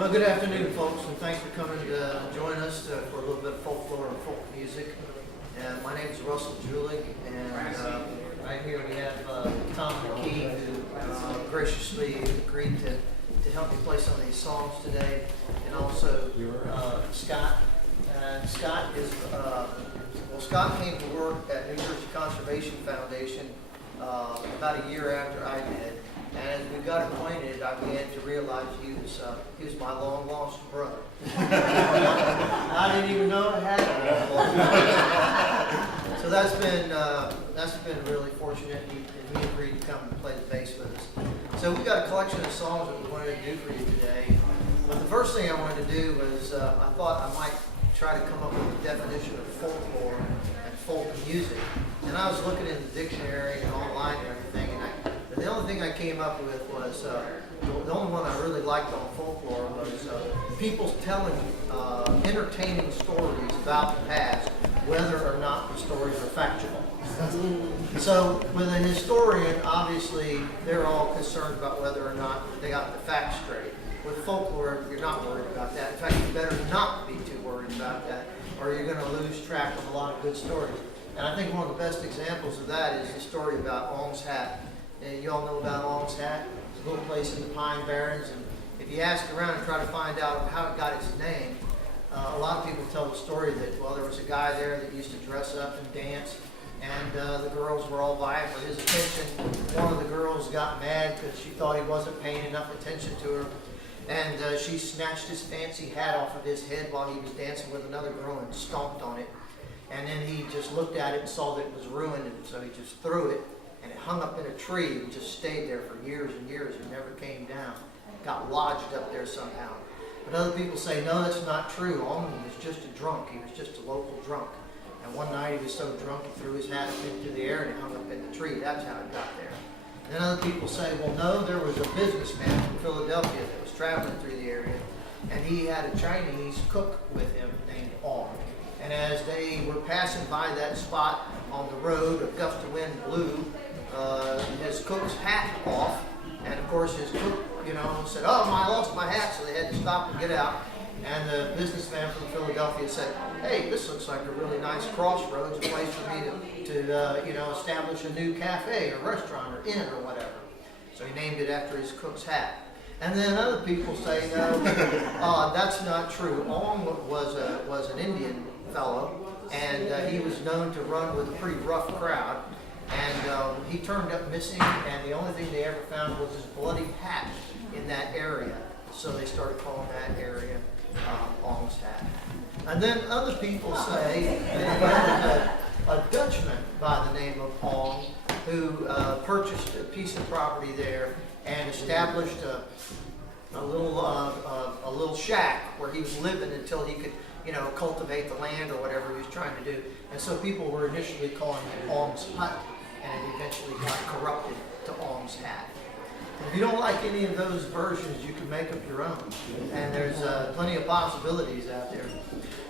Well, good afternoon, folks, and thanks for coming to join us for a little bit of folklore and folk music. And my name is Russell Juelg, and right here we have Tom McKee, who graciously agreed to help me play some of these songs today, and also Scott. And Scott is, Scott came to work at New Jersey Conservation Foundation about a year after I did. And as we got acquainted, I began to realize he was my long lost brother. I didn't even know I had a long lost brother. So that's been really fortunate. He agreed to come and play the bass with us. So we got a collection of songs that we wanted to do for you today. But the first thing I wanted to do was I thought I might try to come up with a definition of folklore and folk music. And I was looking in the dictionary and online and everything, and the only thing I came up with was, the only one I really liked on folklore was people telling entertaining stories about the past, whether or not the stories are factual. So with a historian, obviously, they're all concerned about whether or not they got the facts straight. With folklore, you're not worried about that. In fact, you better not be too worried about that, or you're going to lose track of a lot of good stories. And I think one of the best examples of that is the story about Ong's Hat. And you all know about Ong's Hat. It's a little place in the Pine Barrens, and if you ask around and try to find out how it got its name, a lot of people tell the story that, well, there was a guy there that used to dress up and dance, and the girls were all vying for his attention. One of the girls got mad because she thought he wasn't paying enough attention to her, and she snatched his fancy hat off of his head while he was dancing with another girl and stomped on it. And then he just looked at it and saw that it was ruined, and so he just threw it. And it hung up in a tree and just stayed there for years and years and never came down. It got lodged up there somehow. But other people say, no, that's not true. Ong was just a drunk. He was just a local drunk. And one night he was so drunk he threw his hat up into the air and it hung up in the tree. That's how it got there. And then other people say, well, no, there was a businessman from Philadelphia that was traveling through the area, and he had a Chinese cook with him named Ong. And as they were passing by that spot on the road, a gust of wind blew his cook's hat off, and of course his cook, said, "Oh, I lost my hat," so they had to stop and get out. And the businessman from Philadelphia said, "Hey, this looks like a really nice crossroads, a place for me to establish a new cafe or restaurant or inn or whatever." So he named it after his cook's hat. And then other people say, no, that's not true. Ong was an Indian fellow, and he was known to run with a pretty rough crowd. And he turned up missing, and the only thing they ever found was his bloody hat in that area. So they started calling that area Ong's Hat. And then other people say that there was a Dutchman by the name of Ong who purchased a piece of property there and established a little shack where he was living until he could cultivate the land or whatever he was trying to do. And so people were initially calling it Ong's Hut, and it eventually got corrupted to Ong's Hat. And if you don't like any of those versions, you can make up your own. And there's plenty of possibilities out there.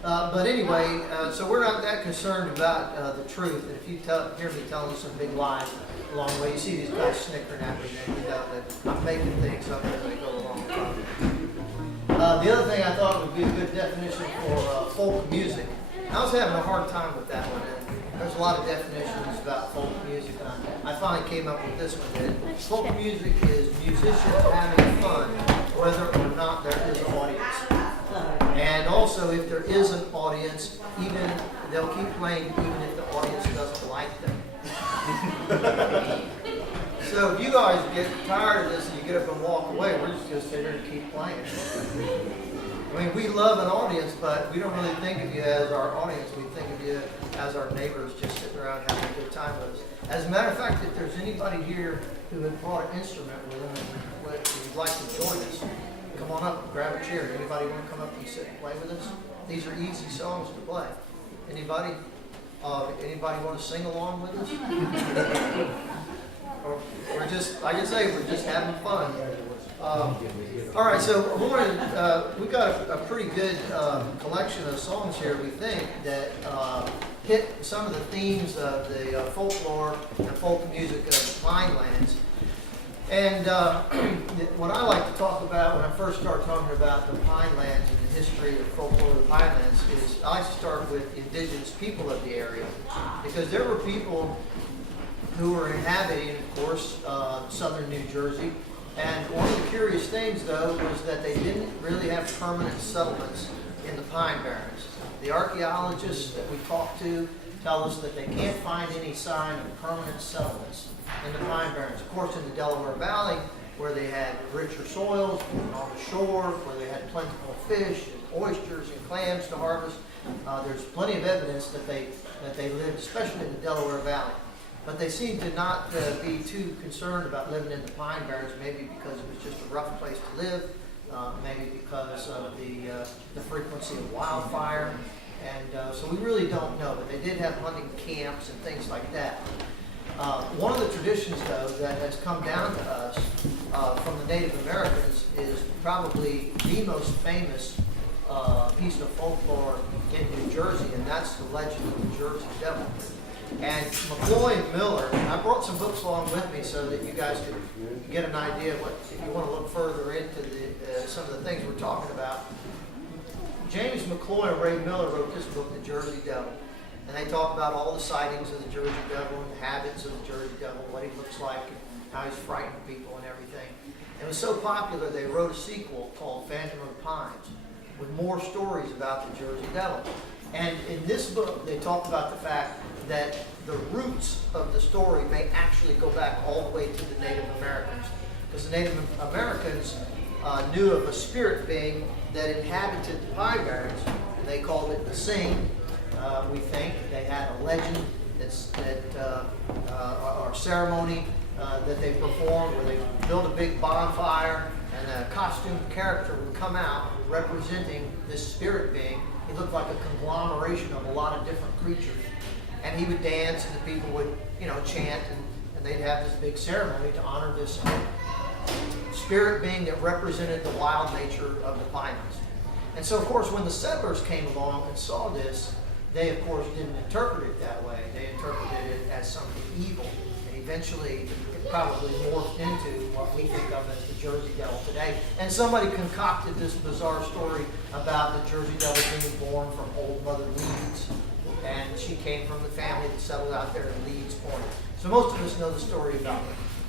But anyway, so we're not that concerned about the truth. And if you hear me telling you some big lies along the way, you see these guys snickering at me, and you know that I'm making things up as they go along. The other thing I thought would be a good definition for folk music. I was having a hard time with that one. And there's a lot of definitions about folk music. And I finally came up with this one. That folk music is musicians having fun, whether or not there is an audience. And also, if there is an audience, they'll keep playing even if the audience doesn't like them. So if you guys get tired of this and you get up and walk away, we're just going to sit here and keep playing. I mean, we love an audience, but we don't really think of you as our audience. We think of you as our neighbors just sitting around having a good time with us. As a matter of fact, if there's anybody here who had brought an instrument with them and would like to join us, come on up, grab a chair. Anybody want to come up and sit and play with us? These are easy songs to play. Anybody? Anybody want to sing along with us? Or we're just, like I say, we're just having fun. All right, so we've got a pretty good collection of songs here, we think, that hit some of the themes of the folklore and folk music of the Pinelands. And what I like to talk about when I first start talking about the Pinelands and the history of folklore of the Pinelands is I like to start with indigenous people of the area, because there were people who were inhabiting, of course, southern New Jersey. And one of the curious things, though, was that they didn't really have permanent settlements in the Pine Barrens. The archaeologists that we talked to tell us that they can't find any sign of permanent settlements in the Pine Barrens. Of course, in the Delaware Valley, where they had richer soils, and on the shore, where they had plentiful fish, and oysters, and clams to harvest, there's plenty of evidence that they lived, especially in the Delaware Valley. But they seem to not be too concerned about living in the Pine Barrens, maybe because it was just a rough place to live, maybe because of the frequency of wildfire. And so we really don't know, but they did have hunting camps and things like that. One of the traditions, though, that has come down to us from the Native Americans is probably the most famous piece of folklore in New Jersey, and that's the legend of the Jersey Devil. And McCloy and Miller, I brought some books along with me so that you guys could get an idea of what, if you want to look further into some of the things we're talking about. James McCloy and Ray Miller wrote this book, The Jersey Devil. And they talk about all the sightings of the Jersey Devil and the habits of the Jersey Devil, what he looks like, and how he's frightening people and everything. And it was so popular, they wrote a sequel called Phantom of the Pines with more stories about the Jersey Devil. And in this book, they talk about the fact that the roots of the story may actually go back all the way to the Native Americans. Because the Native Americans knew of a spirit being that inhabited the Pine Barrens, and they called it the Sing. We think they had a legend or ceremony that they performed where they built a big bonfire and a costumed character would come out representing this spirit being. He looked like a conglomeration of a lot of different creatures. And he would dance and the people would, chant and they'd have this big ceremony to honor this spirit being that represented the wild nature of the Pinelands. And so, of course, when the settlers came along and saw this, they, of course, didn't interpret it that way. They interpreted it as something evil. And eventually, it probably morphed into what we think of as the Jersey Devil today. And somebody concocted this bizarre story about the Jersey Devil being born from Old Mother Leeds. And she came from the family that settled out there in Leeds Point. So most of us know the story about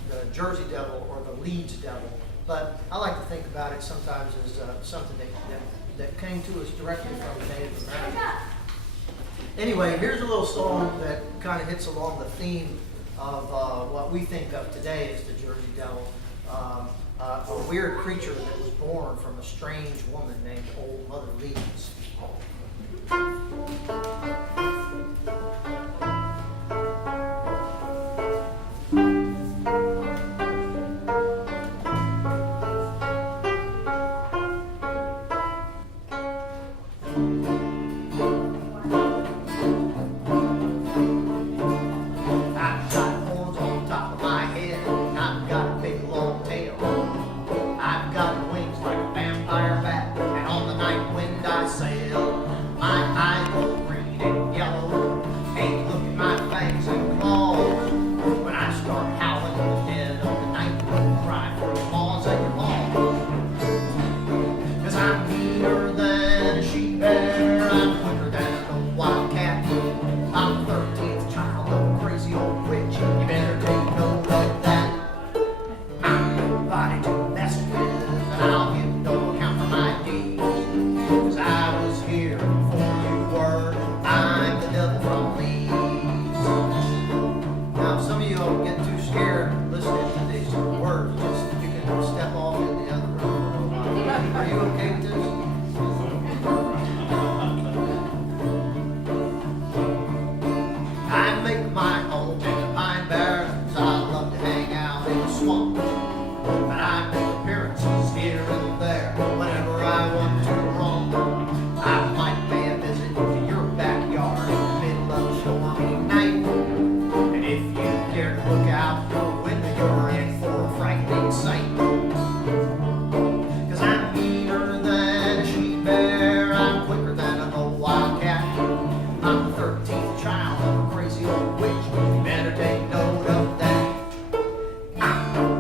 the Jersey Devil or the Leeds Devil. But I like to think about it sometimes as something that came to us directly from the Native Americans. Anyway, here's a little song that kind of hits along the theme of what we think of today as the Jersey Devil. A weird creature that was born from a strange woman named Old Mother Leeds.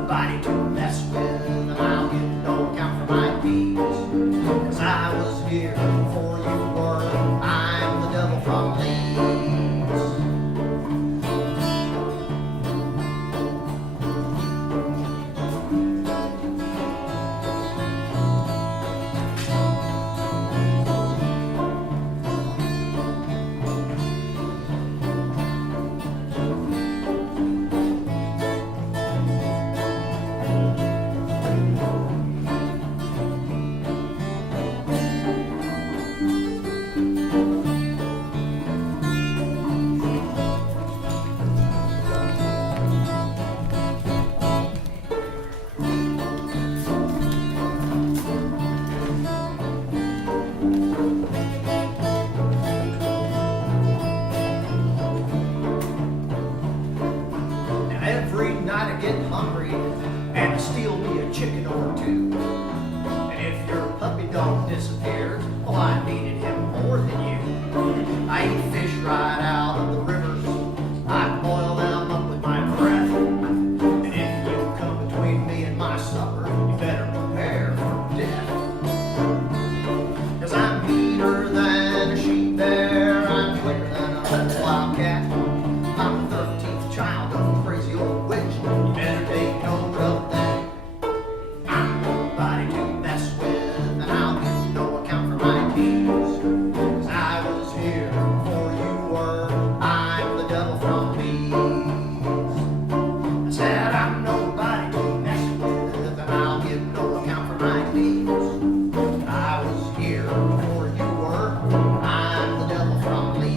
Body hungry and to steal me a chicken or two. And if your puppy dog disappears, oh, I needed him more than you. I eat fish right out of the rivers. I boil them up with my breath. And if you come between me and my supper, you better prepare for death. 'Cause I'm meaner than a sheep bear, I'm quicker than a wildcat. I'm the 13th child of a crazy old witch. You better take note of that. I'm nobody to mess with, and I'll give no account for my deeds. 'Cause I was here before you were. I'm the devil from Leeds. I said I'm nobody to mess with, and I'll give no account for my deeds. I was here before you were. I'm the devil from Leeds.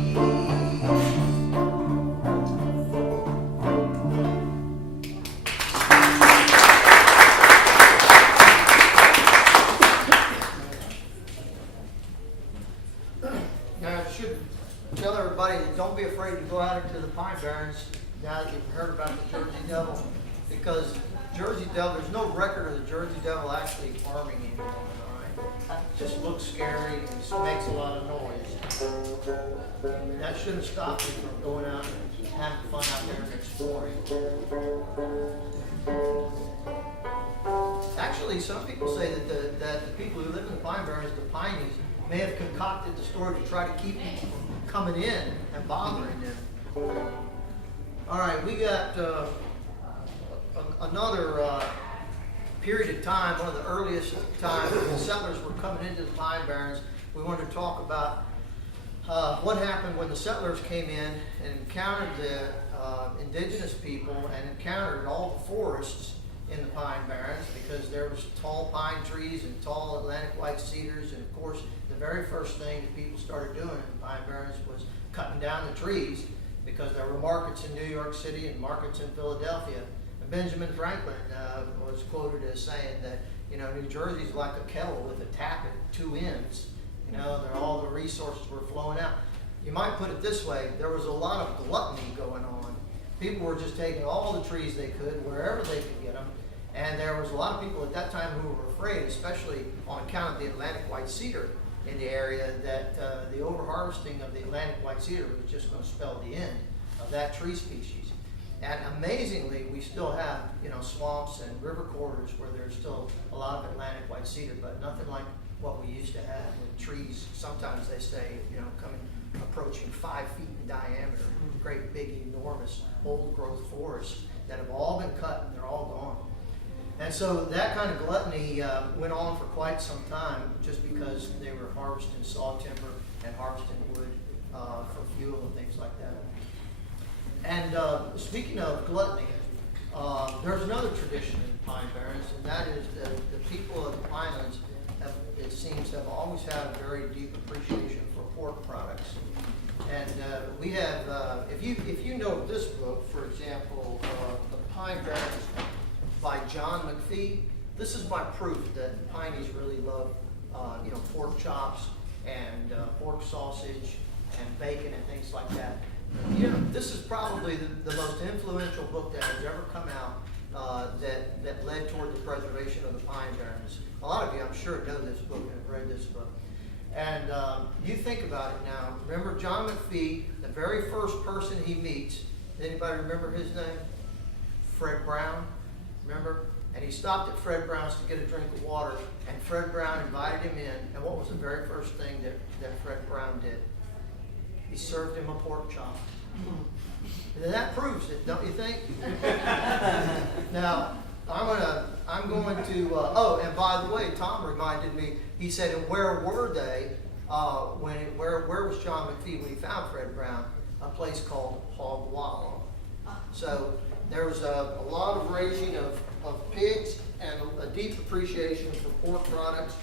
Now, I should tell everybody that don't be afraid to go out into the Pine Barrens now that you've heard about the Jersey Devil, because Jersey Devil, there's no record of the Jersey Devil actually farming anymore, all right? It just looks scary and it makes a lot of noise. That shouldn't stop you from going out and having fun out there and exploring. Actually, some people say that the people who live in the Pine Barrens, the Pineys, may have concocted the story to try to keep people from coming in and bothering them. All right, we got another period of time, one of the earliest times when the settlers were coming into the Pine Barrens. We wanted to talk about what happened when the settlers came in and encountered the indigenous people and encountered all the forests in the Pine Barrens, because there was tall pine trees and tall Atlantic white cedars, and of course the very first thing that people started doing in the Pine Barrens was cutting down the trees, because there were markets in New York City and markets in Philadelphia. And Benjamin Franklin was quoted as saying that, you know, New Jersey's like a kettle with a tap at two ends. You know, all the resources were flowing out. You might put it this way: there was a lot of gluttony going on. People were just taking all the trees they could, wherever they could get them. And there was a lot of people at that time who were afraid, especially on account of the Atlantic white cedar in the area, that the overharvesting of the Atlantic white cedar was just going to spell the end of that tree species. And amazingly, we still have, you know, swamps and river corridors where there's still a lot of Atlantic white cedar, but nothing like what we used to have with trees. Sometimes they say, you know, approaching 5 feet in diameter, great big enormous old growth forests that have all been cut and they're all gone. And so that kind of gluttony went on for quite some time, just because they were harvesting saw timber and harvesting wood for fuel and things like that. And speaking of gluttony, there's another tradition in the Pine Barrens, and that is the people of the Pinelands it seems have always had a very deep appreciation for pork products. And we have, if you know this book, for example, The Pine Barrens by Tom McKee, this is my proof that Pineys really love, you know, pork chops and pork sausage and bacon and things like that. You know, this is probably the most influential book that has ever come out that led toward the preservation of the Pine Barrens. A lot of you, I'm sure, know this book and have read this book. And you think about it now. Remember Tom McKee, the very first person he meets, anybody remember his name? Fred Brown, remember? And he stopped at Fred Brown's to get a drink of water, and Fred Brown invited him in, and what was the very first thing that Fred Brown did? He served him a pork chop. And that proves it, don't you think? Now, I'm going to, oh, and by the way, Tom reminded me, he said, and where were they, where was Tom McKee when he found Fred Brown? A place called Hog Wallow. So there was a lot of raising of pigs and a deep appreciation for pork products.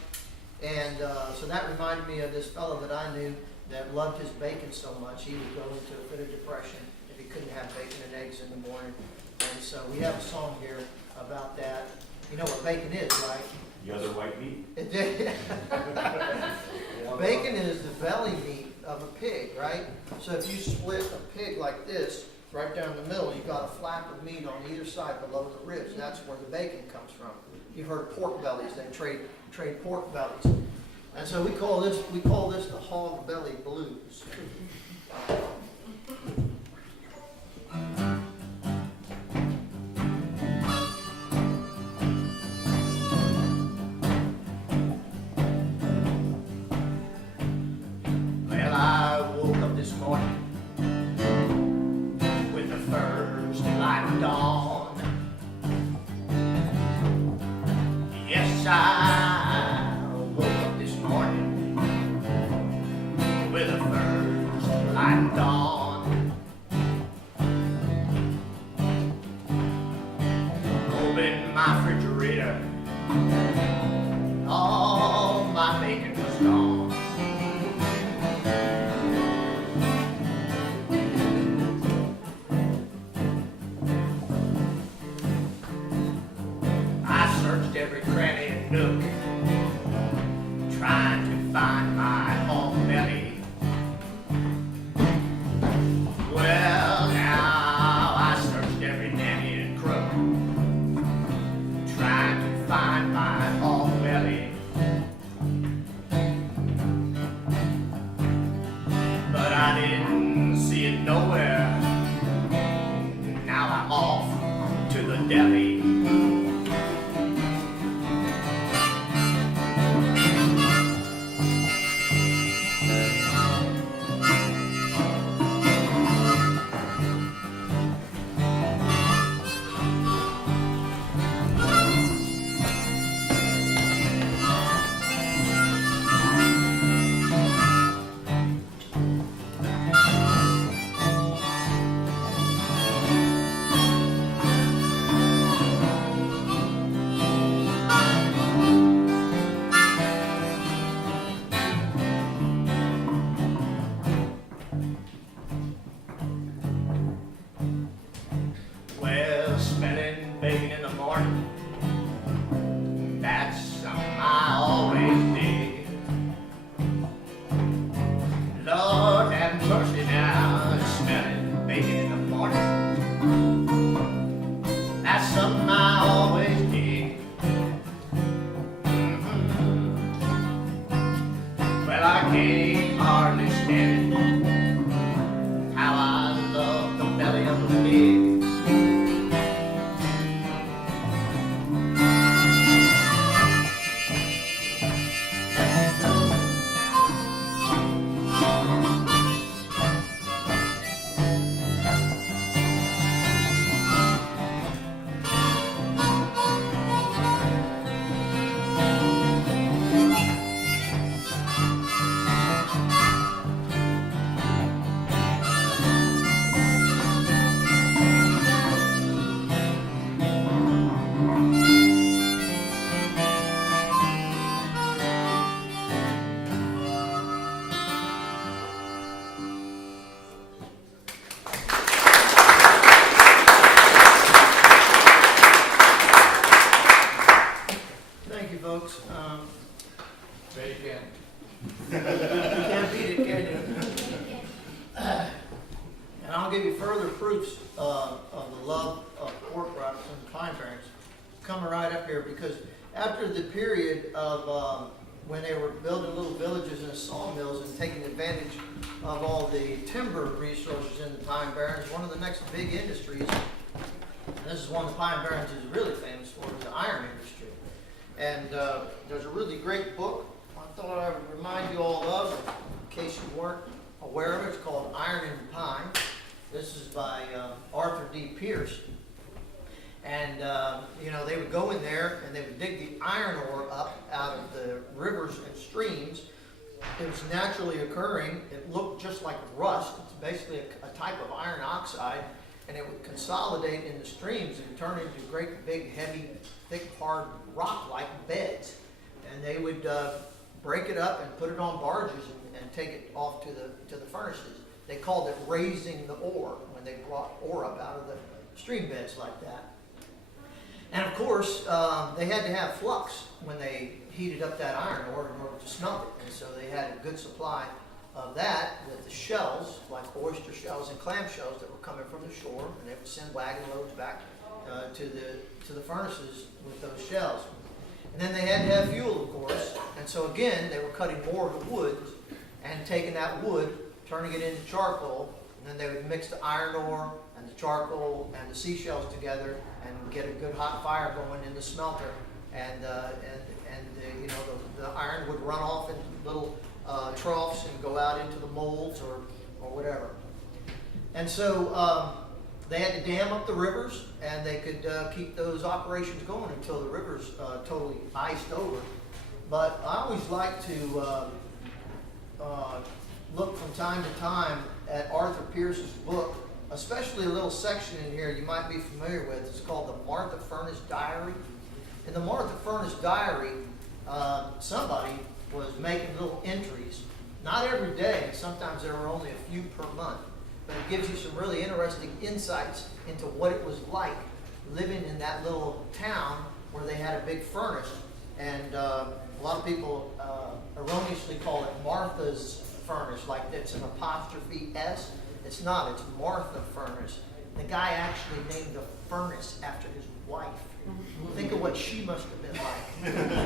And so that reminded me of this fellow that I knew that loved his bacon so much, he would go into a bit of depression if he couldn't have bacon and eggs in the morning. And so we have a song here about that. You know what bacon is, right? The other white meat? Bacon is the belly meat of a pig, right? So if you split a pig like this, right down the middle, you've got a flap of meat on either side below the ribs. That's where the bacon comes from. You've heard of pork bellies. They trade pork bellies. And so we call this the hog belly blues. Well, I woke up this morning with the first light of dawn. Yes, I woke up this morning with the first light of dawn. Opened my refrigerator, all my bacon was gone. Every cranny and nook, trying to find my hog belly. Well, now I searched every nanny and crook, trying to find my hog belly. But I didn't see it nowhere. Now I'm off to the deli. Because after the period of when they were building little villages and sawmills and taking advantage of all the timber resources in the Pine Barrens, one of the next big industries, and this is one the Pine Barrens is really famous for, is the iron industry. And there's a really great book I thought I would remind you all of, in case you weren't aware of it. It's called Iron and Pine. This is by Arthur D. Pierce. And, they would go in there and they would dig the iron ore up out of the rivers and streams. It was naturally occurring. It looked just like rust. It's basically a type of iron oxide. And it would consolidate in the streams and turn into great, big, heavy, thick, hard, rock-like beds. And they would break it up and put it on barges and take it off to the furnaces. They called it raising the ore when they brought ore up out of the stream beds like that. And of course, they had to have flux when they heated up that iron ore in order to smelt it. And so they had a good supply of that with the shells, like oyster shells and clam shells that were coming from the shore, and they would send wagon loads back to the furnaces with those shells. And then they had to have fuel, of course, and so again, they were cutting more of the wood and taking that wood, turning it into charcoal, and then they would mix the iron ore and the charcoal and the seashells together and get a good hot fire going in the smelter, and you know, the iron would run off into little troughs and go out into the molds or whatever. And so they had to dam up the rivers, and they could keep those operations going until the rivers totally iced over. But I always like to look from time to time at Arthur Pierce's book, especially a little section in here you might be familiar with. It's called the Martha Furnace Diary. In the Martha Furnace Diary, somebody was making little entries, not every day, sometimes there were only a few per month, but it gives you some really interesting insights into what it was like living in that little town where they had a big furnace. And a lot of people erroneously call it Martha's Furnace, like it's an apostrophe S. It's not, it's Martha Furnace. The guy actually named the furnace after his wife. Think of what she must have been like.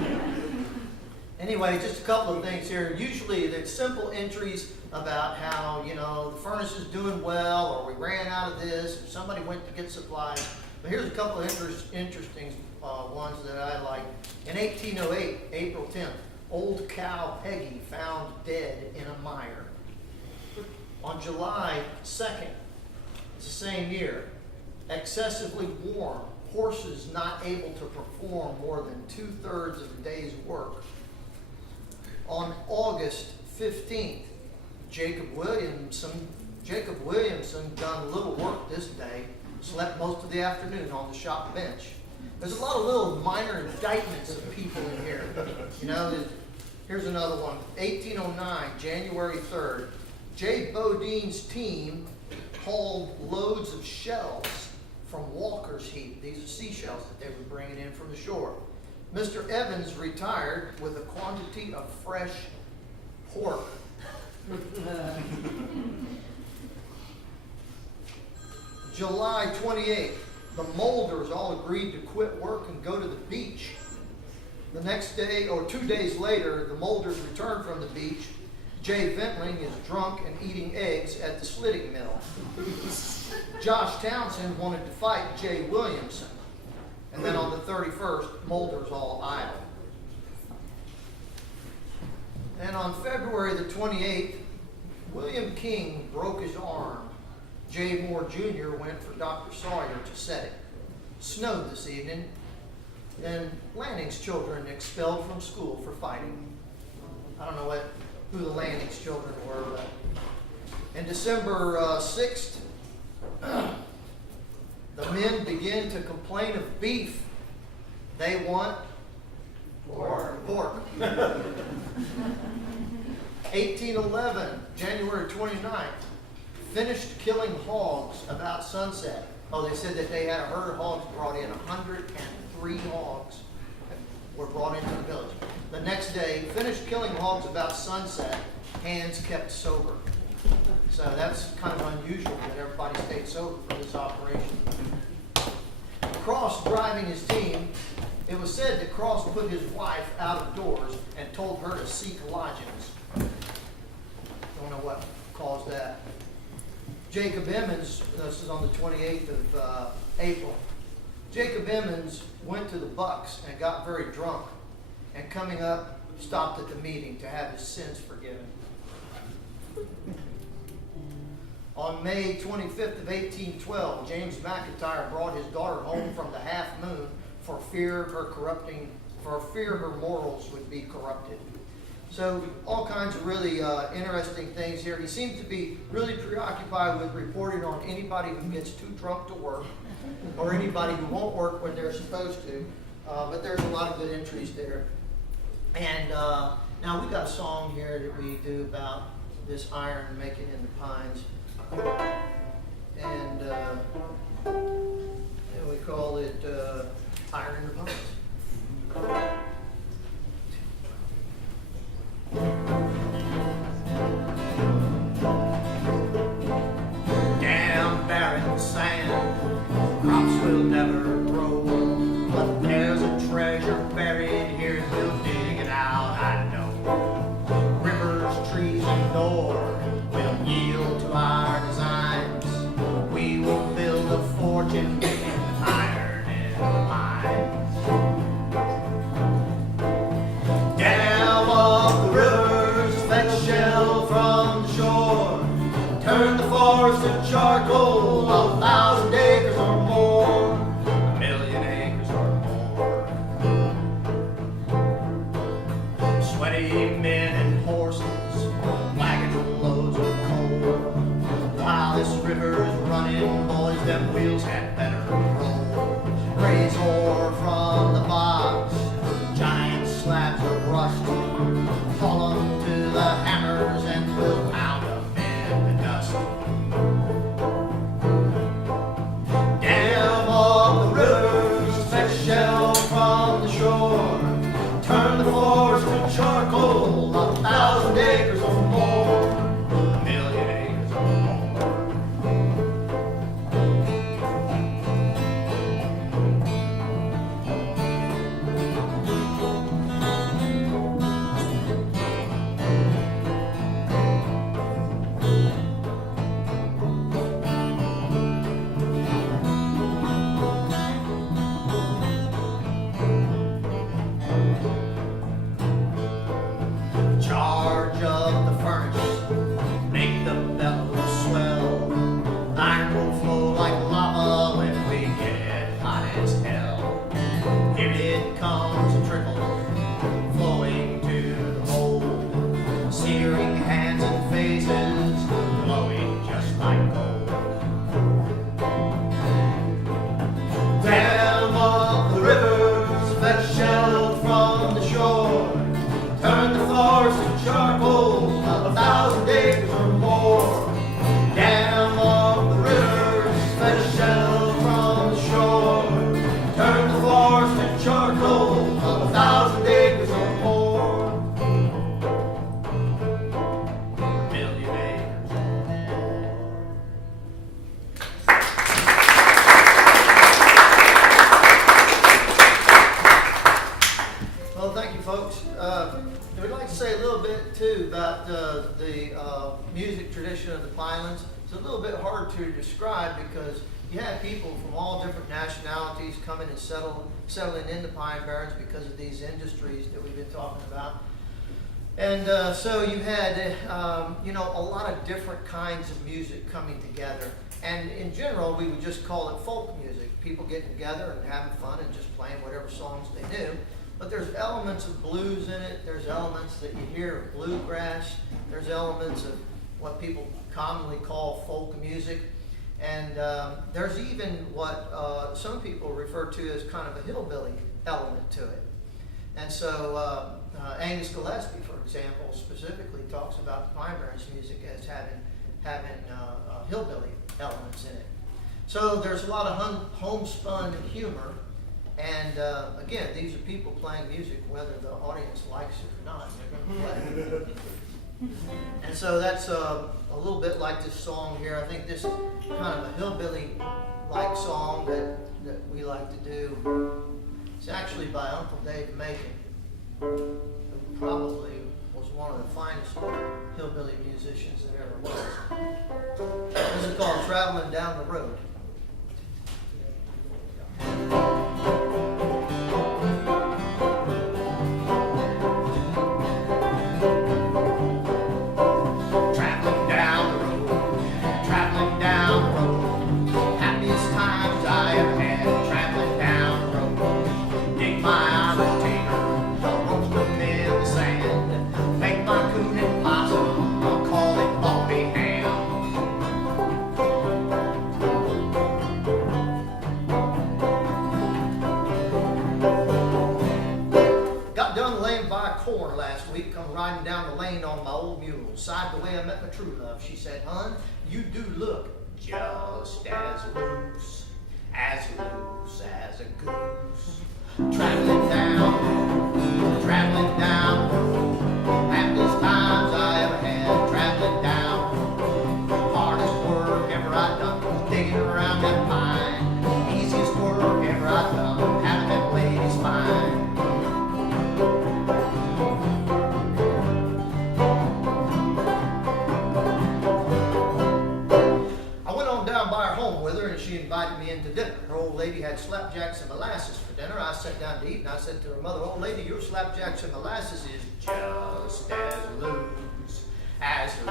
Anyway, just a couple of things here. Usually it's simple entries about how, you know, the furnace is doing well, or we ran out of this, or somebody went to get supplies. But here's a couple of interesting ones that I like. In 1808, April 10th, old cow Peggy found dead in a mire. On July 2nd, it's the same year, excessively warm, horses not able to perform more than 2/3 of a day's work. On August 15th, Jacob Williamson done little work this day, slept most of the afternoon on the shop bench. There's a lot of little minor indictments of people in here. You know, here's another one. 1809, January 3rd, J. Bodine's team hauled loads of shells from Walker's Heap. These are seashells that they were bringing in from the shore. Mr. Evans retired with a quantity of fresh pork. July 28th, the Molders all agreed to quit work and go to the beach. The next day, or 2 days later, the Molders returned from the beach. Jay Ventling is drunk and eating eggs at the slitting mill. Josh Townsend wanted to fight Jay Williamson. And then on the 31st, Molders all idle. And on February the 28th, William King broke his arm. J. Moore Jr. went for Dr. Sawyer to set it. Snowed this evening. And Lanning's children expelled from school for fighting. I don't know who the Lanning's children were, but in December 6th, the men begin to complain of beef. They want pork. 1811, January 29th, finished killing hogs about sunset. Oh, they said that they had a herd of hogs brought in. 103 hogs were brought into the village. The next day, finished killing hogs about sunset, hands kept sober. So that's kind of unusual that everybody stayed sober for this operation. Cross driving his team, it was said that Cross put his wife out of doors and told her to seek lodgings. Don't know what caused that. Jacob Emmons, this is on the 28th of April. Jacob Emmons went to the Bucks and got very drunk, and coming up, stopped at the meeting to have his sins forgiven. On May 25th of 1812, James McIntyre brought his daughter home from the Half Moon for fear her morals would be corrupted. So all kinds of really interesting things here. He seems to be really preoccupied with reporting on anybody who gets too drunk to work, or anybody who won't work when they're supposed to. But there's a lot of good entries there. And now we got a song here that we do about this iron making in the pines. And we call it Iron in the Pines. it comes a trickle, flowing to the hold, searing hands and faces, glowing just like gold. Down off the rivers, fetch shells from the shore, turn the forest to charcoal, 1,000 acres or more. Down off the rivers, fetch shells from the shore, turn the forest to charcoal, 1,000 acres or more. Million acres or more. Well, thank you, folks. We'd like to say a little bit too about the music tradition of the Pinelands. It's a little bit hard to describe because you have people from all different nationalities coming and settling into Pine Barrens because of these industries that we've been talking about. And so you had, a lot of different kinds of music coming together. And in general, we would just call it folk music. People getting together and having fun and just playing whatever songs they knew. But there's elements of blues in it. There's elements that you hear of bluegrass. There's elements of what people commonly call folk music. And there's even what some people refer to as kind of a hillbilly element to it. And so Angus Gillespie, for example, specifically talks about the Pine Barrens music as having hillbilly elements in it. So there's a lot of homespun humor. And again, these are people playing music, whether the audience likes it or not, they're going to play. And so that's a little bit like this song here. I think this is kind of a hillbilly-like song that we like to do. It's actually by Uncle Dave Macon, who probably was one of the finest hillbilly musicians that ever was. This is called Traveling Down the Road. Riding down the lane on my old mule. Side the way I met my true love. She said, "Hun, you do look just as loose as a goose. Traveling down, happiest times I ever had. Traveling down, hardest work ever I done was digging around that pine. Easiest work ever I done, having that lady's fine." She invited me in to dinner. Her old lady had slapjacks and molasses for dinner. I sat down to eat and I said to her mother, "Old lady, your slapjacks and molasses is just as loose as a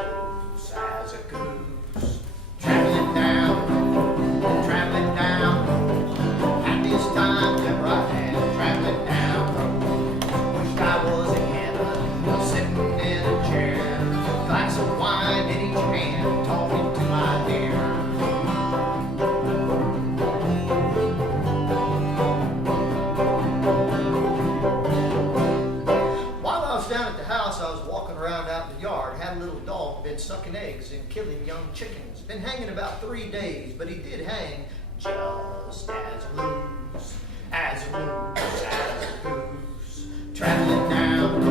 goose. Traveling down, happiest times ever I had. Traveling down, wished I was in heaven, sitting in a chair, glass of wine in each hand, talking to my dear." Around out in the yard, had a little dog, been sucking eggs and killing young chickens. Been hanging about 3 days, but he did hang just as loose as a goose. Traveling down,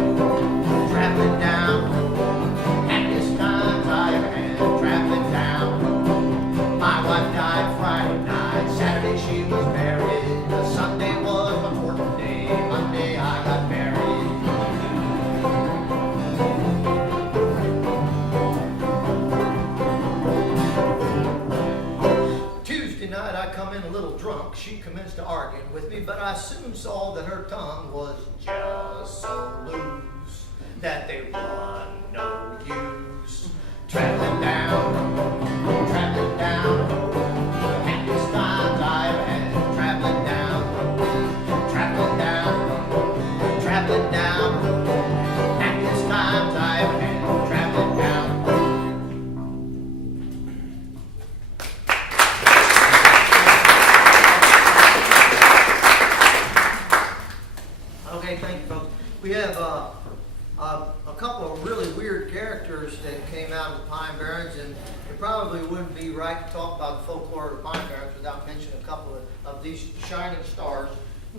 happiest times I ever had. Traveling down, my wife died Friday night. Saturday she was married. Sunday was my court day. Monday I got married. Drunk, she commenced to arguing with me, but I soon saw that her tongue was just so loose that they were no use. Traveling down, happiest times I ever had. Traveling down, thank you, folks. We have a couple of really weird characters that came out of the Pine Barrens, and it probably wouldn't be right to talk about the folklore of the Pine Barrens without mentioning a couple of these shining stars.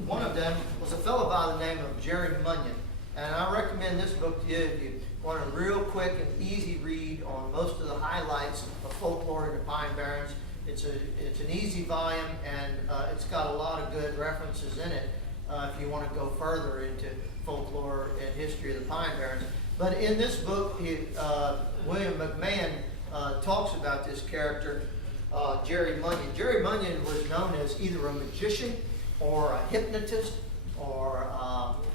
One of them was a fellow by the name of Jerry Munyon, and I recommend this book to you if you want a real quick and easy read on most of the highlights of folklore in the Pine Barrens. It's an easy volume, and it's got a lot of good references in it if you want to go further into folklore and history of the Pine Barrens. But in this book, William McMahon talks about this character, Jerry Munyon. Jerry Munyon was known as either a magician or a hypnotist or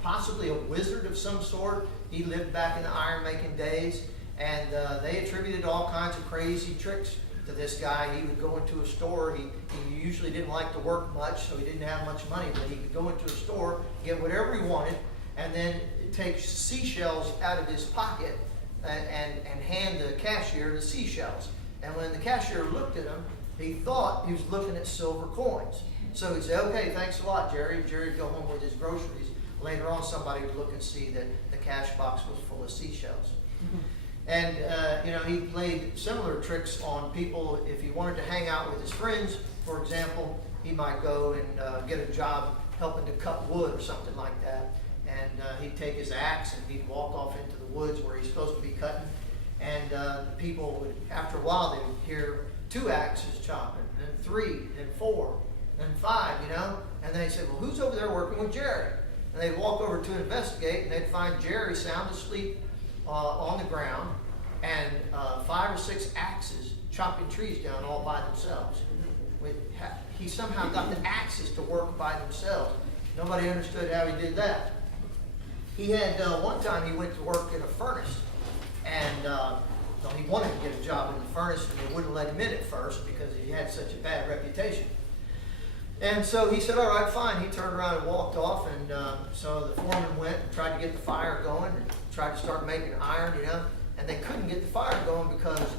possibly a wizard of some sort. He lived back in the iron-making days, and they attributed all kinds of crazy tricks to this guy. He would go into a store. He usually didn't like to work much, so he didn't have much money, but he could go into a store, get whatever he wanted, and then take seashells out of his pocket and hand the cashier the seashells. And when the cashier looked at him, he thought he was looking at silver coins. So he'd say, "Okay, thanks a lot, Jerry." Jerry'd go home with his groceries. Later on, somebody would look and see that the cash box was full of seashells. And, he played similar tricks on people. If he wanted to hang out with his friends, for example, he might go and get a job helping to cut wood or something like that. And he'd take his axe and he'd walk off into the woods where he's supposed to be cutting. And the people would, after a while, they would hear 2 axes chopping, then 3, then 4, then 5, And they'd say, "Well, who's over there working with Jerry?" And they'd walk over to investigate, and they'd find Jerry sound asleep on the ground, and 5 or 6 axes chopping trees down all by themselves. He somehow got the axes to work by themselves. Nobody understood how he did that. He had one time he went to work in a furnace, and he wanted to get a job in the furnace, and they wouldn't let him in at first because he had such a bad reputation. And so he said, "All right, fine." He turned around and walked off, and so the foreman went and tried to get the fire going and tried to start making iron, and they couldn't get the fire going because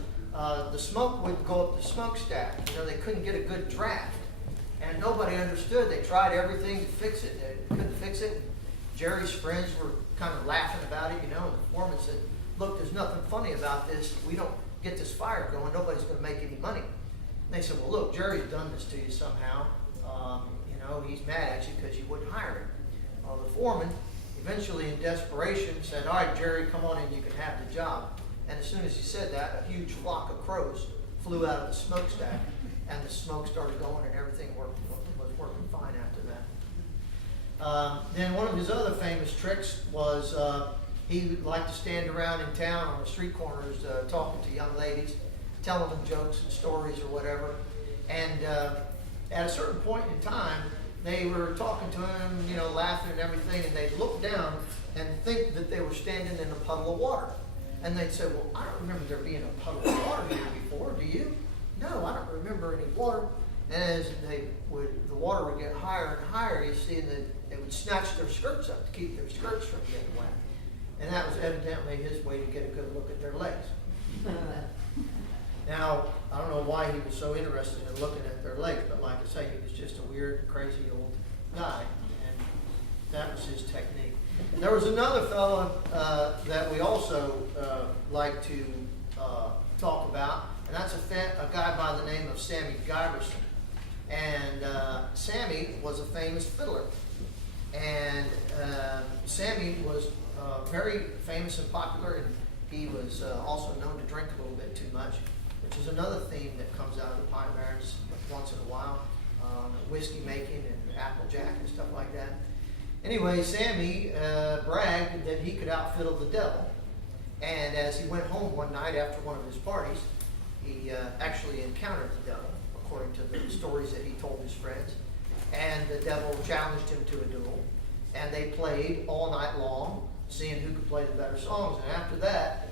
the smoke wouldn't go up the smokestack. They couldn't get a good draft, and nobody understood. They tried everything to fix it, they couldn't fix it. Jerry's friends were kind of laughing about it, and the foreman said, "Look, there's nothing funny about this. If we don't get this fire going, nobody's going to make any money." And they said, "Well, look, Jerry's done this to you somehow. He's mad at you because you wouldn't hire him." Well, the foreman, eventually in desperation, said, "All right, Jerry, come on in, you can have the job." And as soon as he said that, a huge flock of crows flew out of the smokestack, and the smoke started going, and everything was working fine after that. Then one of his other famous tricks was he would like to stand around in town on the street corners talking to young ladies, telling them jokes and stories or whatever. And at a certain point in time, they were talking to him, laughing and everything, and they'd look down and think that they were standing in a puddle of water. And they'd say, "Well, I don't remember there being a puddle of water here before, do you?" "No, I don't remember any water." And as the water would get higher and higher, you see that they would snatch their skirts up to keep their skirts from getting wet. And that was evidently his way to get a good look at their legs. Now, I don't know why he was so interested in looking at their legs, but like I say, he was just a weird, crazy old guy, and that was his technique. There was another fellow that we also like to talk about, and that's a guy by the name of Sammy Giberson. And Sammy was a famous fiddler, and Sammy was very famous and popular, and he was also known to drink a little bit too much, which is another theme that comes out of the Pine Barrens once in a while, whiskey making and applejack and stuff like that. Anyway, Sammy bragged that he could outfiddle the devil, and as he went home one night after one of his parties, he actually encountered the devil, according to the stories that he told his friends, and the devil challenged him to a duel, and they played all night long, seeing who could play the better songs. And after that,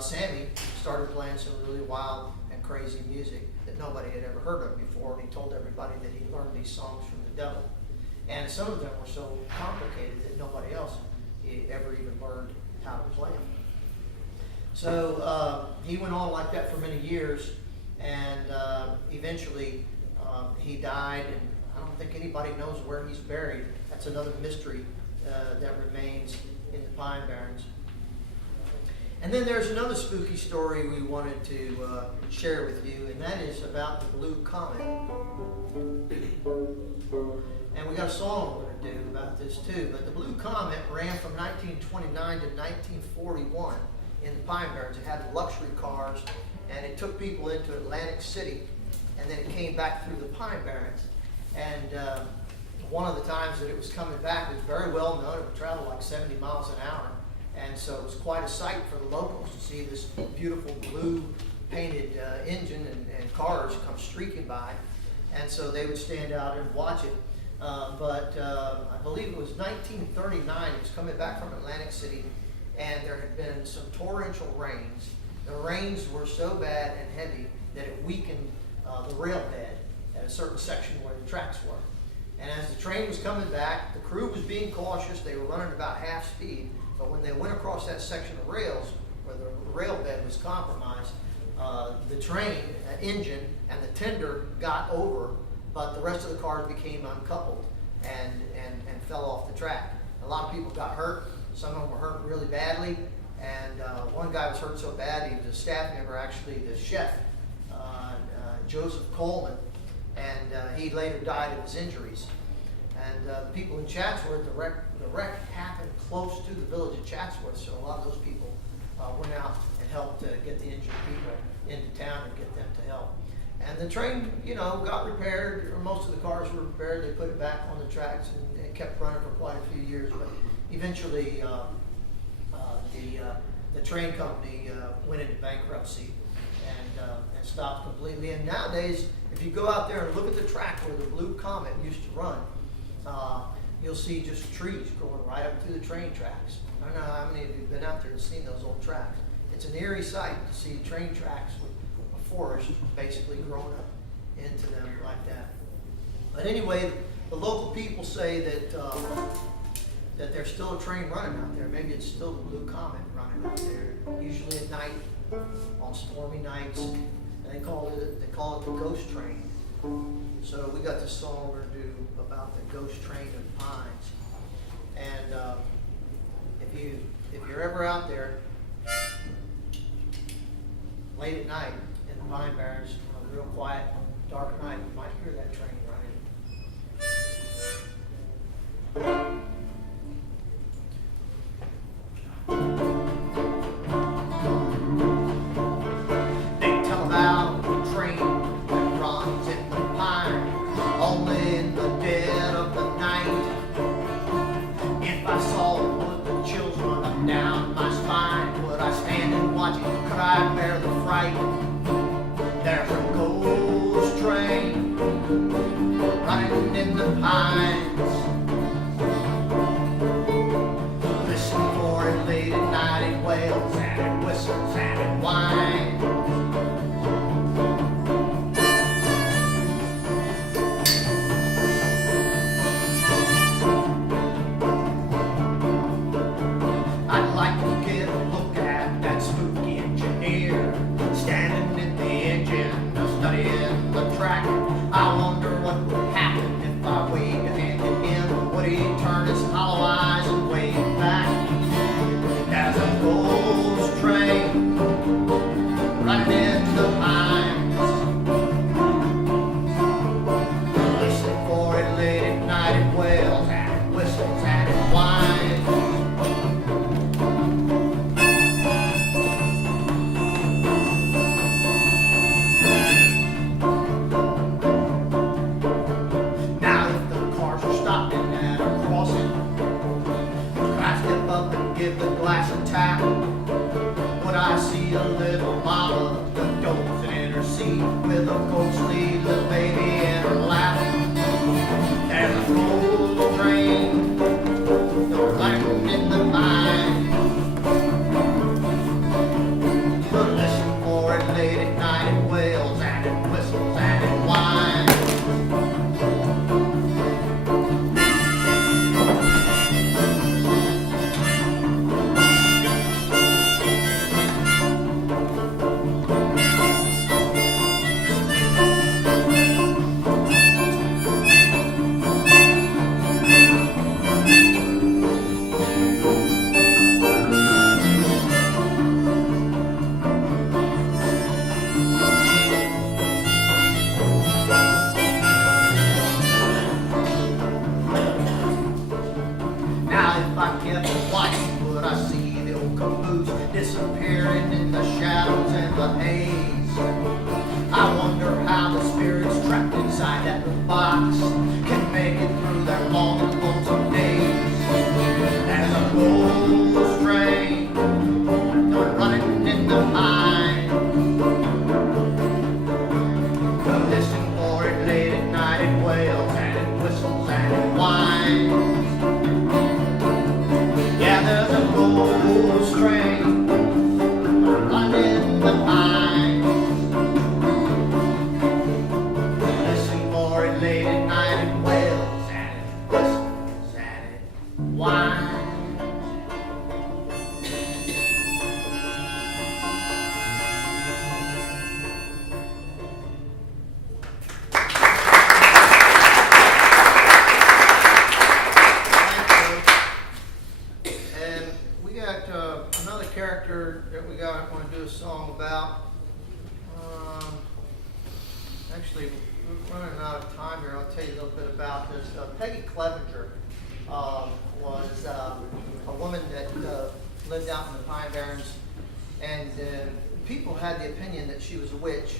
Sammy started playing some really wild and crazy music that nobody had ever heard of before, and he told everybody that he learned these songs from the devil. And some of them were so complicated that nobody else ever even learned how to play them. So he went on like that for many years, and eventually he died, and I don't think anybody knows where he's buried. That's another mystery that remains in the Pine Barrens. And then there's another spooky story we wanted to share with you, and that is about the Blue Comet. And we got a song we're going to do about this too. But the Blue Comet ran from 1929 to 1941 in the Pine Barrens. It had luxury cars, and it took people into Atlantic City, and then it came back through the Pine Barrens. And one of the times that it was coming back, it was very well known. It would travel like 70 miles an hour. And so it was quite a sight for the locals to see this beautiful blue painted engine and cars come streaking by. And so they would stand out and watch it. But I believe it was 1939, it was coming back from Atlantic City, and there had been some torrential rains. The rains were so bad and heavy that it weakened the rail bed at a certain section where the tracks were. And as the train was coming back, the crew was being cautious. They were running about half speed. But when they went across that section of rails where the rail bed was compromised, the train engine and the tender got over, but the rest of the cars became uncoupled and fell off the track. A lot of people got hurt. Some of them were hurt really badly. And one guy was hurt so bad, he was a staff member, actually the chef, Joseph Coleman, and he later died of his injuries. And the people in Chatsworth, the wreck happened close to the village of Chatsworth, so a lot of those people went out and helped get the injured people into town and get them to help. And the train, got repaired, or most of the cars were repaired. They put it back on the tracks, and it kept running for quite a few years. But eventually, the train company went into bankruptcy and stopped completely. And nowadays, if you go out there and look at the track where the Blue Comet used to run, you'll see just trees growing right up through the train tracks. I don't know how many of you have been out there and seen those old tracks. It's an eerie sight to see train tracks with a forest basically growing up into them like that. But anyway, the local people say that that there's still a train running out there. Maybe it's still the Blue Comet running out there, usually at night, on stormy nights. And they call it the ghost train. So we got this song we're going to do about the ghost train of the Pines. And if you're ever out there late at night in the Pine Barrens on a real quiet, dark night, you might hear that train running. They tell about a train that runs in the pine, only in the dead of the night. If I saw it, would the chills run up down my spine? Would I stand and watch it? Could I bear the fright? There's a ghost train running in the pines. Listen for it late at night, it wails and it whistles and it whines. I'd like to get a look at that spooky engineer standing in the engine, studying the track. I wonder what would happen if I waved a hand at him. Would he turn his hollow eyes and wave back? There's a ghost train I kept watching, but I see the old caboose disappearing in the shadows and the haze. I wonder how the spirits trapped inside that little box can make it through their long and lonesome days. As a ghost train running in the pine, listen for it late at night. It wails and it whistles and it whines. Yeah, there's a ghost train running in the pine. Listen for it late at night. It wails and it whistles and it whines. Another character that we want to do a song about. Actually, we're running out of time here. I'll tell you a little bit about this. Peggy Clevenger was a woman that lived out in the Pine Barrens, and people had the opinion that she was a witch.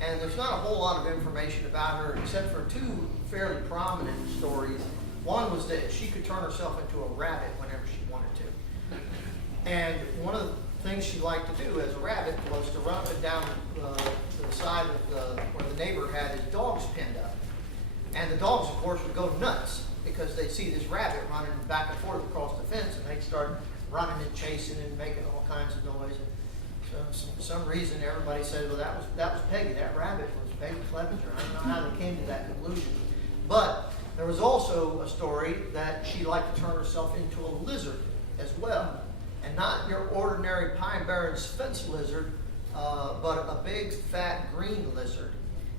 And there's not a whole lot of information about her except for two fairly prominent stories. One was that she could turn herself into a rabbit whenever she wanted to. And one of the things she liked to do as a rabbit was to run up and down to the side of where the neighbor had his dogs pinned up. And the dogs, of course, would go nuts because they'd see this rabbit running back and forth across the fence, and they'd start running and chasing and making all kinds of noise. And so, for some reason, everybody said, well, that was Peggy. That rabbit was Peggy Clevenger. I don't know how they came to that conclusion. But there was also a story that she liked to turn herself into a lizard as well. And not your ordinary Pine Barrens fence lizard, but a big, fat, green lizard.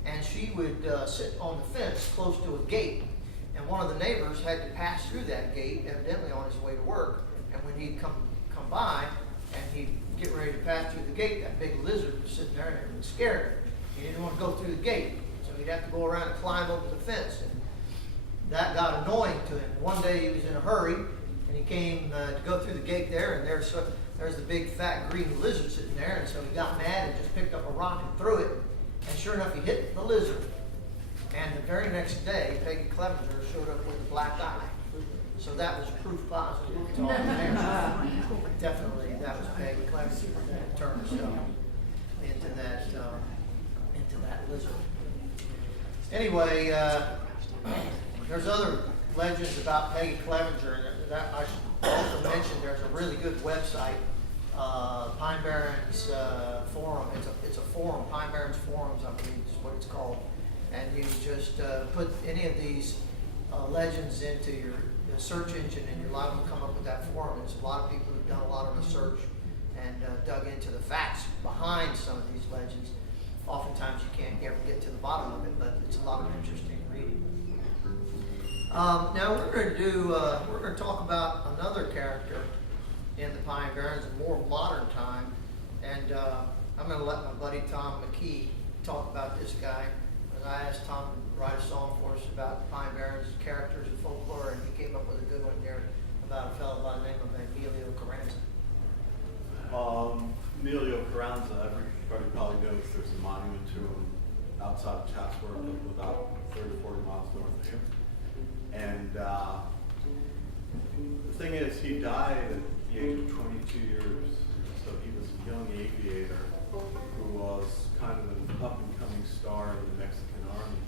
And she would sit on the fence close to a gate. And one of the neighbors had to pass through that gate, evidently on his way to work. And when he'd come by, and he'd get ready to pass through the gate, that big lizard was sitting there, and it was scared. He didn't want to go through the gate. So he'd have to go around and climb over the fence. And that got annoying to him. One day he was in a hurry, and he came to go through the gate there, and there's the big fat green lizard sitting there, and so he got mad and just picked up a rock and threw it, and sure enough, he hit the lizard. And the very next day, Peggy Clevenger showed up with a black eye. So that was proof positive. It's all there. Definitely, that was Peggy Clevenger that turned herself into that lizard. Anyway, there's other legends about Peggy Clevenger, and that I should also mention. There's a really good website, Pine Barrens Forum. It's a forum, Pine Barrens Forums, I believe is what it's called. And you just put any of these legends into your search engine, and you're liable to come up with that forum. There's a lot of people who've done a lot of research and dug into the facts behind some of these legends. Oftentimes you can't ever get to the bottom of it, but it's a lot of interesting reading. Now we're going to talk about another character in the Pine Barrens, a more modern time, and I'm going to let my buddy Tom McKee talk about this guy. I asked Tom to write a song for us about the Pine Barrens characters and folklore, and he came up with a good one there about a fellow by the name of Emilio Carranza. Emilio Carranza, everybody probably knows there's a monument to him outside of Chatsworth, about 30 or 40 miles north of here. And the thing is, he died at the age of 22 years, so he was a young aviator who was kind of an up-and-coming star in the Mexican Army.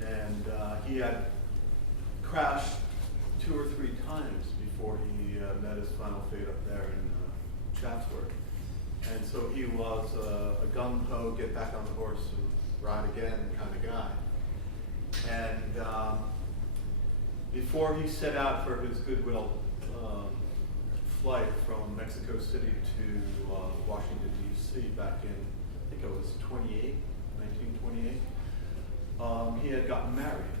And he had crashed 2 or 3 times before he met his final fate up there in Chatsworth. And so he was a gung-ho, get back on the horse and ride again kind of guy. And before he set out for his goodwill flight from Mexico City to Washington, D.C. back in, I think it was 1928, he had gotten married.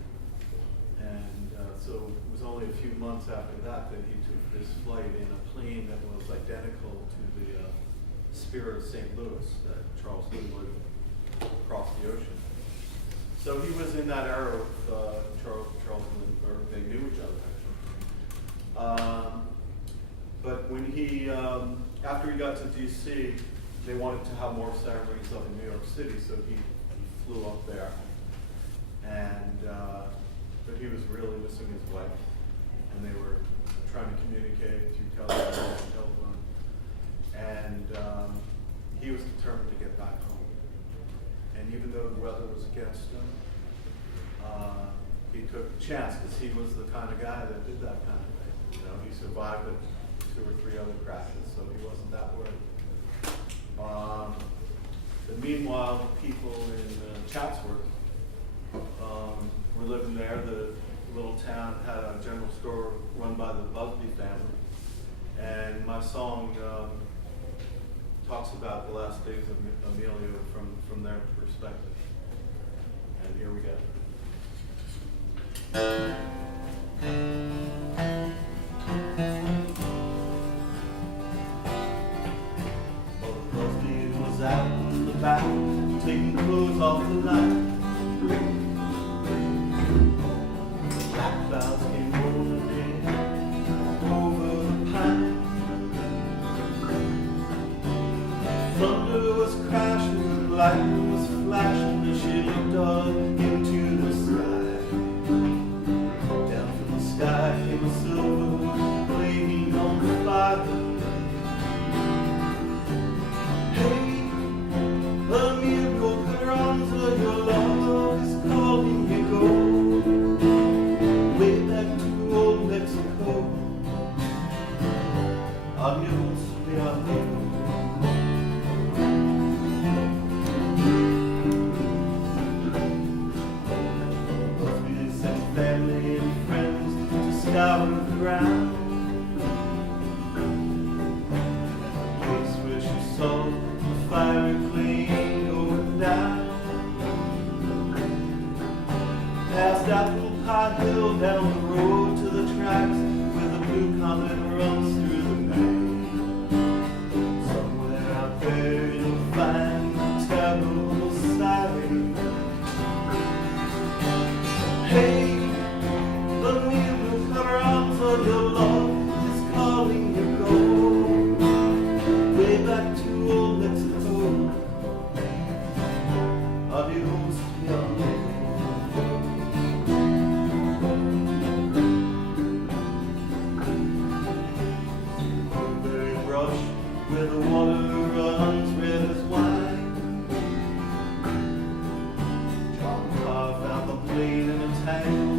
And so it was only a few months after that that he took this flight in a plane that was identical to the Spirit of St. Louis that Charles Lindbergh crossed the ocean. So he was in that era with Charles Lindbergh. They knew each other, actually. But when he, after he got to DC, they wanted to have more ceremonies up in New York City, so he flew up there. And, but he was really missing his wife, and they were trying to communicate through telephone. And he was determined to get back home. And even though the weather was against him, he took a chance because he was the kind of guy that did that kind of thing. You know, he survived with 2 or 3 other crashes, so he wasn't that worried. But meanwhile, the people in Chatsworth were living there. The little town had a general store run by the Busby family. And my song talks about the last days of Emilio from their perspective. And here we go. Well, Busby was out in the back, taking clothes off the line. Black clouds came rolling in over the pine. Thunder was crashing, lightning was flashing as she looked up into the sky. Down from the sky came a silver flaming on fire. Hey, Emilio Carranza, your love is calling you go way back to old Mexico. Adios, mi amigo. Family and friends to scour the ground. The place where she saw the fiery flame going down. Past Apple Pie Hill, down the road to the tracks where the blue comet runs through the main. Somewhere out there you'll find the terrible siren. Hey, Emilio Carranza, your love is calling you go way back to old Mexico. Adios, mi amigo. Mulberry brush where the water runs red as wine. John Carr found the plane in a tank.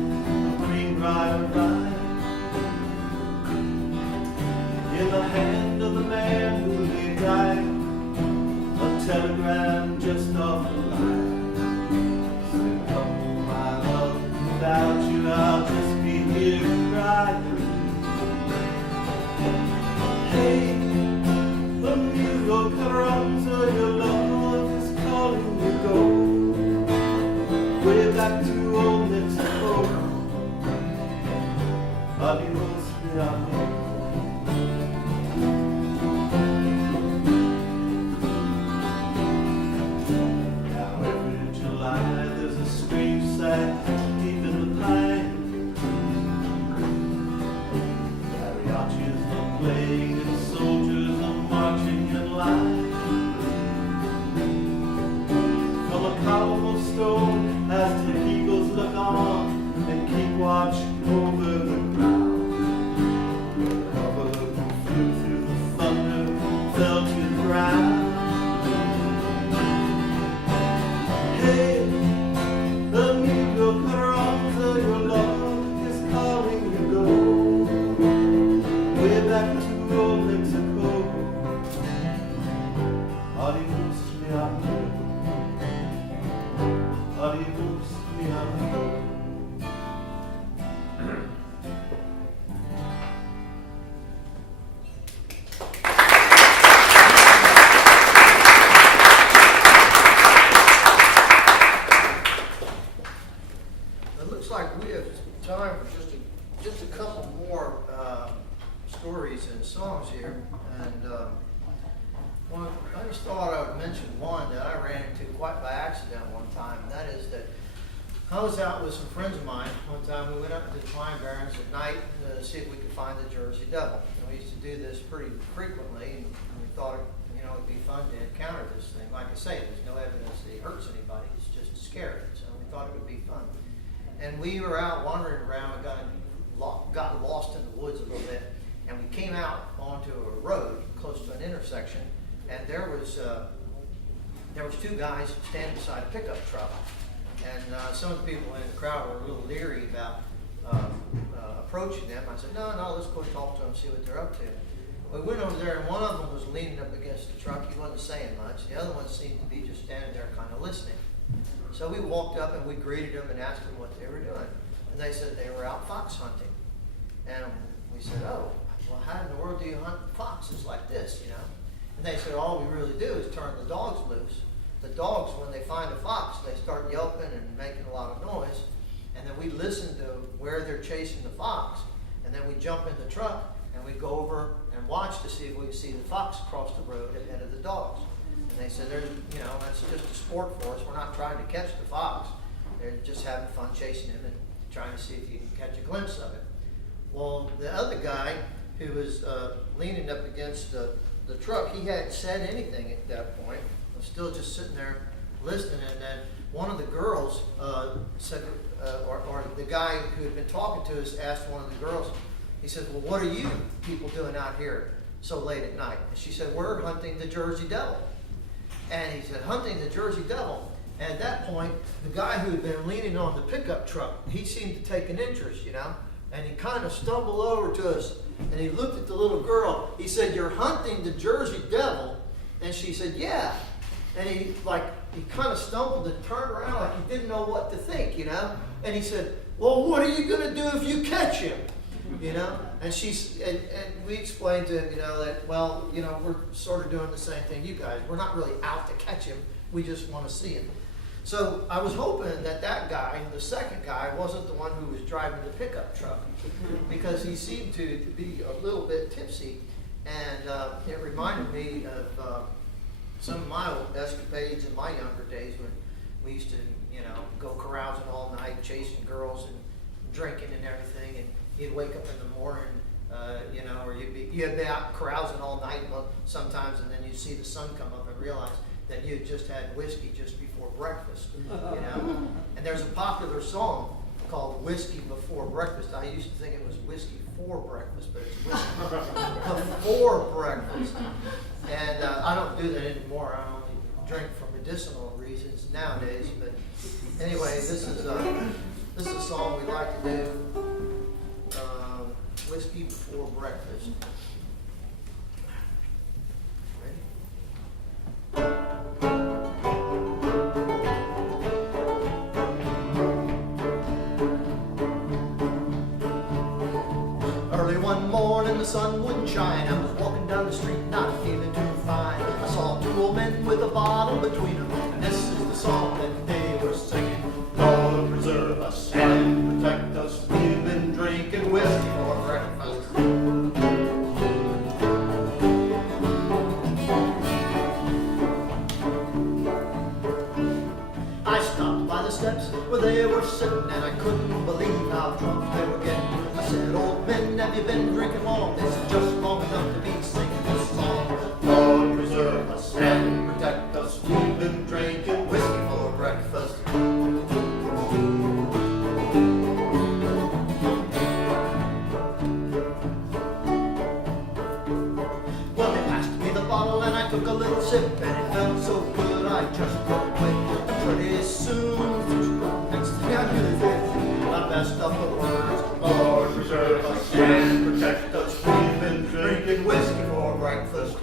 In the hand of the man who lay dying, a telegram just off the line. Said, oh my love, without you I'll just be here crying. Hey, Emilio Carranza, your love is calling you go way back to old Mexico. Adios, mi amigo. Now every July there's a strange sight deep in the pine. Mariachis are playing and soldiers are marching in line. From a column of stone, Aztec eagles look on and keep watch over the ground. Flew through the thunder, fell to the ground. Hey, Emilio Carranza, your love is calling you go way back to old Mexico. Adios, mi amigo. Adios, mi amigo. It looks like we have time for just a couple more stories and songs here. And I just thought I would mention one that I ran into quite by accident one time, and that is that I was out with some friends of mine one time. We went up to the Pine Barrens at night to see if we could find the Jersey Devil. And we used to do this pretty frequently, and we thought, it'd be fun to encounter this thing. Like I say, there's no evidence that he hurts anybody. It's just scary. So we thought it would be fun. And we were out wandering around, got lost in the woods a little bit, and we came out onto a road close to an intersection, and there was two guys standing beside a pickup truck. And some of the people in the crowd were a little leery about approaching them. I said, no, let's go and talk to them, see what they're up to. We went over there, and one of them was leaning up against the truck. He wasn't saying much. The other one seemed to be just standing there kind of listening. So we walked up and we greeted them and asked them what they were doing. And they said they were out fox hunting. And we said, oh, well, how in the world do you hunt foxes like this, And they said, all we really do is turn the dogs loose. The dogs, when they find a fox, they start yelping and making a lot of noise. And then we listen to where they're chasing the fox. And then we jump in the truck and we go over and watch to see if we can see the fox across the road ahead of the dogs. And they said, that's just a sport for us. We're not trying to catch the fox. They're just having fun chasing him and trying to see if you can catch a glimpse of it. Well, the other guy who was leaning up against the truck, he hadn't said anything at that point. I was still just sitting there listening, and then one of the girls said, or the guy who had been talking to us asked one of the girls, he said, well, what are you people doing out here so late at night? And she said, we're hunting the Jersey Devil. And he said, hunting the Jersey Devil. And at that point, the guy who had been leaning on the pickup truck, he seemed to take an interest, And he kind of stumbled over to us, and he looked at the little girl. He said, you're hunting the Jersey Devil? And she said, yeah. And he kind of stumbled and turned around like he didn't know what to think, And he said, well, what are you going to do if you catch him? And we explained to him, that, well, we're sort of doing the same thing you guys. We're not really out to catch him. We just want to see him. So I was hoping that guy, the second guy, wasn't the one who was driving the pickup truck, because he seemed to be a little bit tipsy. And it reminded me of some of my old escapades in my younger days when we used to, go carousing all night, chasing girls and drinking and everything. And you'd wake up in the morning, or you'd be out carousing all night sometimes, and then you'd see the sun come up and realize that you had just had whiskey just before breakfast, And there's a popular song called Whiskey Before Breakfast. I used to think it was whiskey for breakfast, but it's whiskey before breakfast. And I don't do that anymore. I only drink for medicinal reasons nowadays. But anyway, this is a song we like to do. Whiskey Before Breakfast. Early one morning, the sun wouldn't shine. I was walking down the street, not feeling too fine. I saw two old men with a bottle between them, and this is the song that they were singing. Lord, preserve us and protect us. We've been drinking whiskey for breakfast. I stopped by the steps where they were sitting, and I couldn't believe how drunk they were getting. I said, old men, have you been drinking long? This is just long enough to be singing this song. Lord, preserve us and protect us. We've been drinking whiskey for breakfast. Well, they passed me the bottle and I took a little sip, and it felt so good I just couldn't wait. And pretty soon, next thing I knew, I messed up the words. Lord, preserve us and protect us. We've been drinking whiskey for breakfast.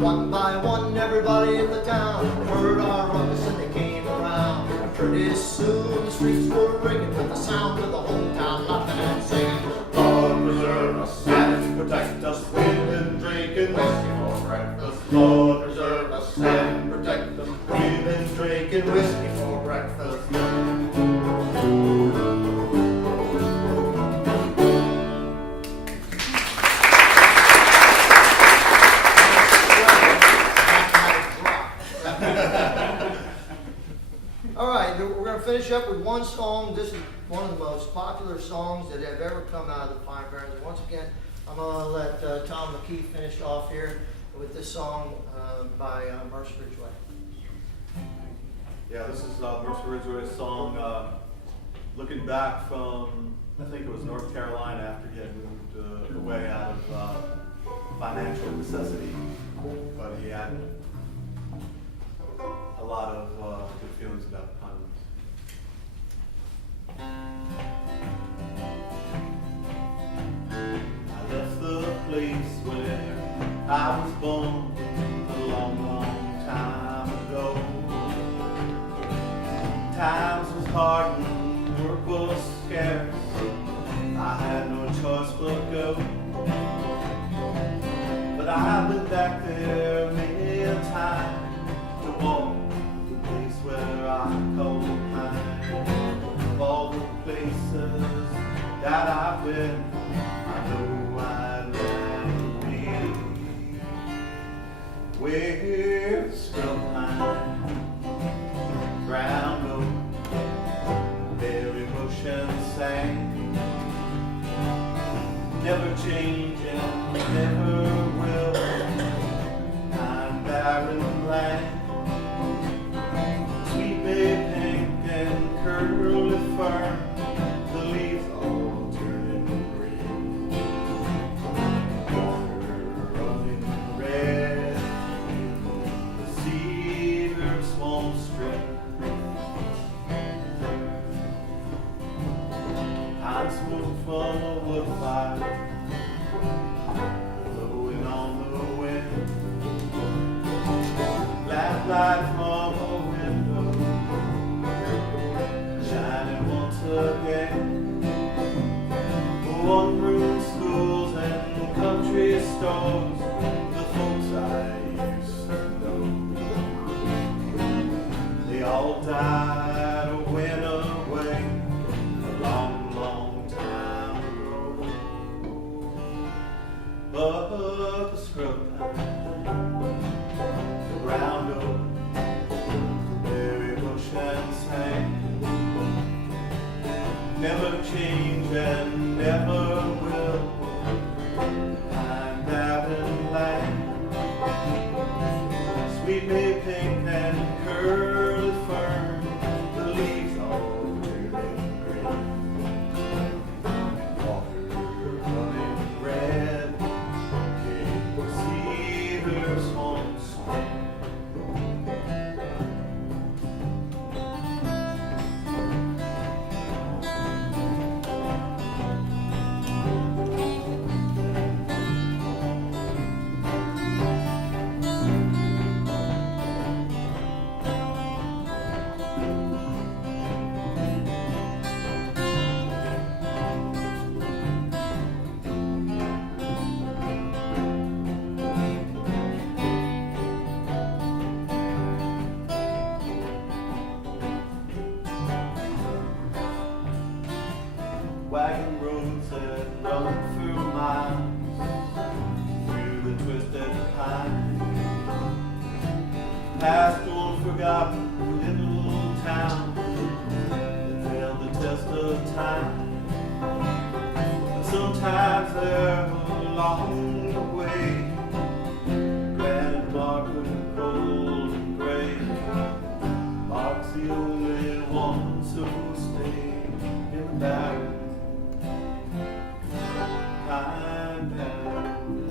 One by one, everybody in the town heard our ruckus and they came around. And pretty soon, the streets were ringing with the sound of the whole town laughing and singing. Lord, preserve us and protect us. We've been drinking whiskey for breakfast. Lord, preserve us and protect us. We've been drinking whiskey for breakfast. All right, we're going to finish up with one song. This is one of the most popular songs that have ever come out of the Pine Barrens. And once again, I'm going to let Tom McKee finish off here with this song by Mercer Juelg. Yeah, this is Mercer Ridgeway's song. Looking back from, I think it was North Carolina after he had moved away out of financial necessity, but he had a lot of good feelings about the Pinelands. I left the place where I was born a long, long time ago. Times was hard and work was scarce. I had no choice but go. But I've been back there many a time to walk the place where I call mine. Of all the places that I've been, I know I'd rather be where the scrub pine, ground oak, berry bush and sand, never changing, never will. Pine barren land, sweet bay pink and curly fern, the leaves all turning green, water running red, the cedar swamp stream, pine smoke from a wood fire, blowing on the wind, lamplight from a window, shining once again. One-room schools and country stores, the folks I used to know, they all died or went away a long, long time ago. But the scrub pine, the ground oak, the berry bush and sand, never change and never will. Pine barren land, sweet bay pink and curly fern, the leaves all turning green, water running red, cedar swamps. Wagon roads that run through miles, through the twisted pine, past old forgotten little towns that failed the test of time. But sometimes they're along the way, granite market and cold and gray. Mark's the only ones who stay in the barren Pine Barrens.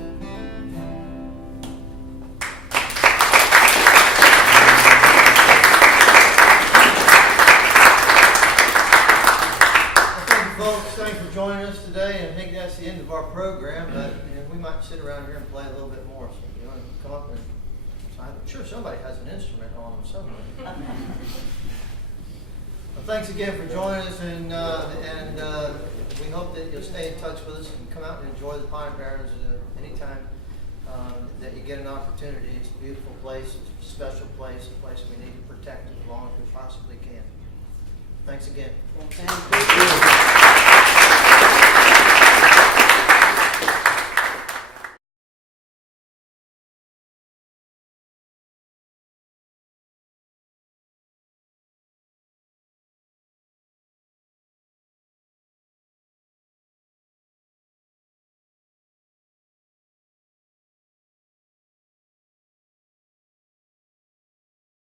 Thank you, folks. Thanks for joining us today. And I think that's the end of our program. But we might sit around here and play a little bit more. So you want to come up and I'm sure somebody has an instrument on them somewhere. Well, thanks again for joining us, and we hope that you'll stay in touch with us and come out and enjoy the Pine Barrens anytime that you get an opportunity. It's a beautiful place, it's a special place, a place we need to protect as long as we possibly can. Thanks again. Thank you.